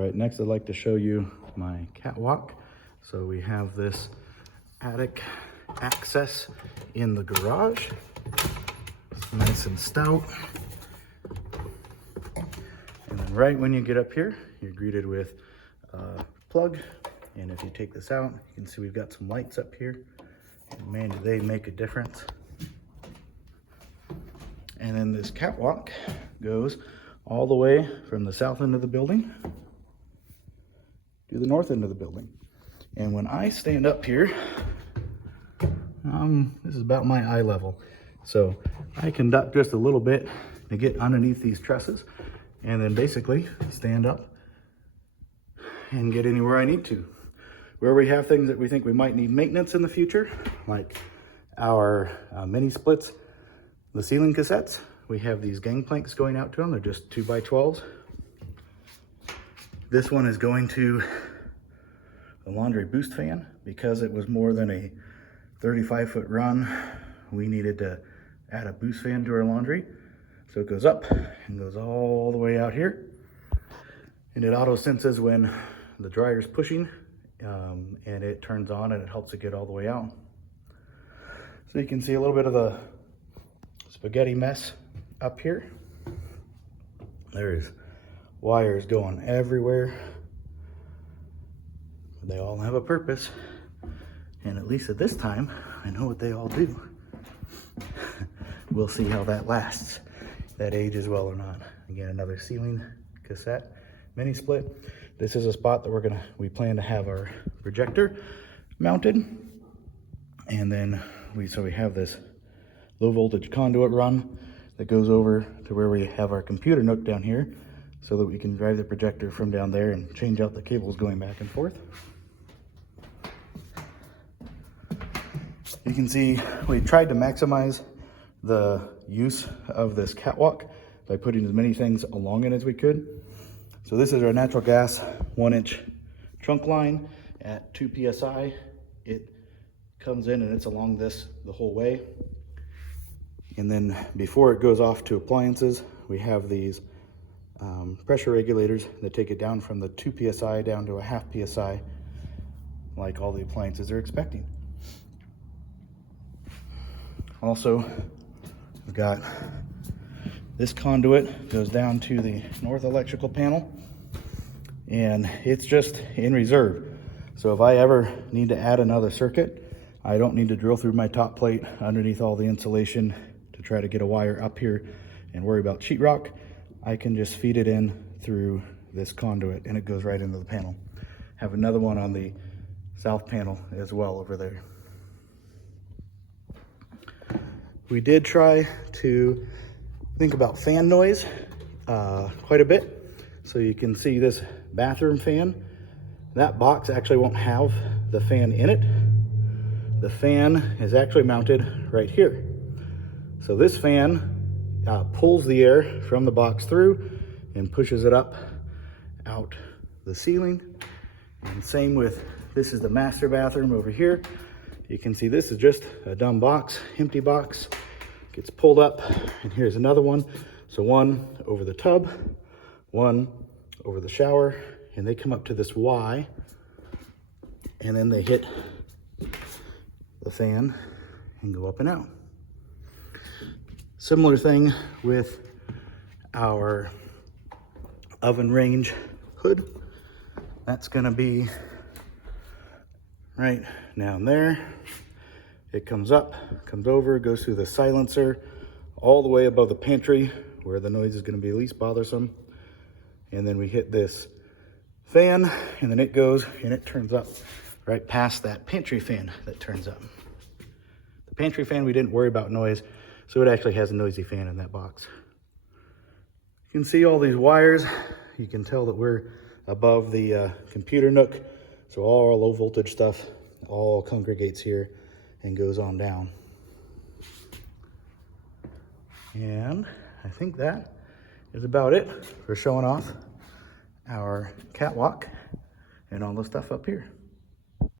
right, next I'd like to show you my catwalk. So we have this attic access in the garage. It's nice and stout. And then right when you get up here, you're greeted with a plug. And if you take this out, you can see we've got some lights up here. And man, do they make a difference. And then this catwalk goes all the way from the south end of the building to the north end of the building. And when I stand up here, this is about my eye level. So I can duck just a little bit to get underneath these trusses and then basically stand up and get anywhere I need to. Where we have things that we think we might need maintenance in the future, like our mini splits, the ceiling cassettes, we have these gangplanks going out to them. They're just 2x12s. This one is going to the laundry boost fan. Because it was more than a 35-foot run, we needed to add a boost fan to our laundry. So it goes up and goes all the way out here. And it auto senses when the dryer's pushing and it turns on and it helps it get all the way out. So you can see a little bit of the spaghetti mess up here. There's wires going everywhere. They all have a purpose. And at least at this time, I know what they all do. We'll see how that lasts, that ages well or not. Again, another ceiling cassette, mini split. This is a spot that we plan to have our projector mounted. And then we have this low voltage conduit run that goes over to where we have our computer nook down here so that we can drive the projector from down there and change out the cables going back and forth. You can see we tried to maximize the use of this catwalk by putting as many things along it as we could. So this is our natural gas 1-inch trunk line at 2 PSI. It comes in and it's along this the whole way. And then before it goes off to appliances, we have these pressure regulators that take it down from the 2 PSI down to a 0.5 PSI, like all the appliances are expecting. Also, we've got this conduit goes down to the north electrical panel, and it's just in reserve. So if I ever need to add another circuit, I don't need to drill through my top plate underneath all the insulation to try to get a wire up here and worry about sheetrock. I can just feed it in through this conduit and it goes right into the panel. Have another one on the south panel as well over there. We did try to think about fan noise quite a bit. So you can see this bathroom fan. That box actually won't have the fan in it. The fan is actually mounted right here. So this fan pulls the air from the box through and pushes it up out the ceiling. And same with, this is the master bathroom over here. You can see this is just a dumb box, empty box. Gets pulled up, and here's another one. So one over the tub, one over the shower, and they come up to this Y, and then they hit the fan and go up and out. Similar thing with our oven range hood. That's gonna be right down there. It comes up, comes over, goes through the silencer, all the way above the pantry where the noise is gonna be least bothersome. And then we hit this fan, and then it goes and it turns up right past that pantry fan that turns up. The pantry fan, we didn't worry about noise, so it actually has a noisy fan in that box. You can see all these wires. You can tell that we're above the computer nook, so all our low voltage stuff all congregates here and goes on down. And I think that is about it for showing off our catwalk and all the stuff up here.